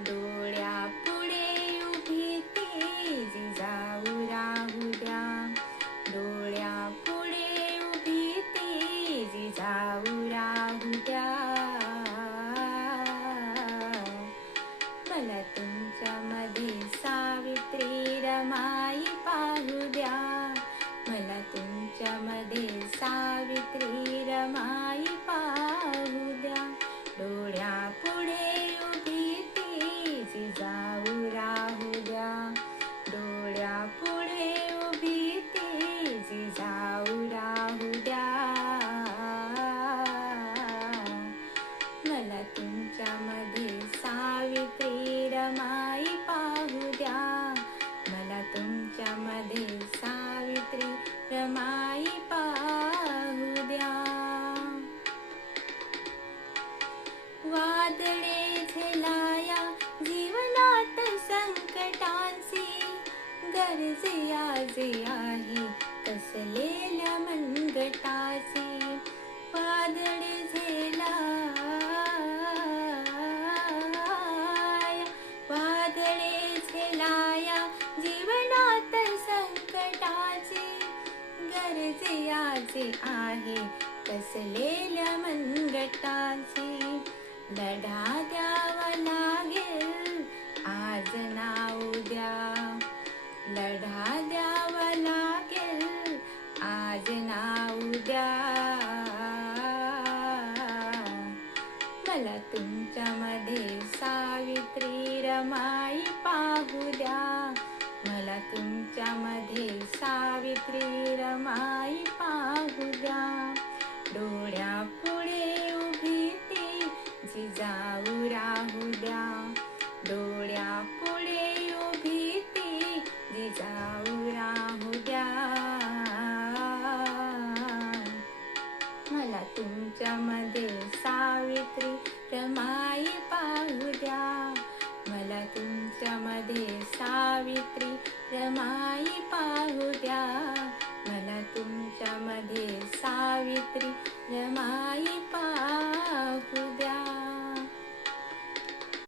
डोळ्यापुढे उभी ती जिजाऊ राहू द्या. डोळ्यापुढे उभी ती जिजाऊ राहू द्या. मला तुमच्यामध्ये सावित्री रमाई पाहू द्या. मला तुमच्यामध्ये सावित्री रमाई पाहू द्या. डोळ्यापुढे उभी ती जिजाऊ राहू द्या. डोळ्यापुढे उभी ती जिजाऊ राहू द्या. मला तुमच्यामध्ये सावित्री रमाई पाहू द्या. मला तुमच्यामध्ये सावित्री रमाई पाहू द्या. वादळे झेलाया जीवनात संकटांची, गरजे आजे आहे कसलेल्या मनगटाची. वादळे झेलाया, वादळे झेलाया जीवनात संकटाची, गरजे आजे आहे कसलेल्या मनगटाची. लढा द्यावा लागेल आज ना उद्या. लढा द्यावा लागेल आज ना उद्या. मला तुमच्यामध्ये सावित्री रमाई पाहू द्या. मला तुमच्यामध्ये सावित्री रमाई पाहू द्या. डोळ्यापुढे उभी ती जिजाऊ राहू द्या. डोळ्यापुढे उभी ती जिजाऊ राहू द्या. मला तुमच्यामध्ये सावित्री रमाई पाहू द्या. मला तुमच्यामध्ये सावित्री रमाई पाहू द्या. मला तुमच्यामध्ये सावित्री रमाई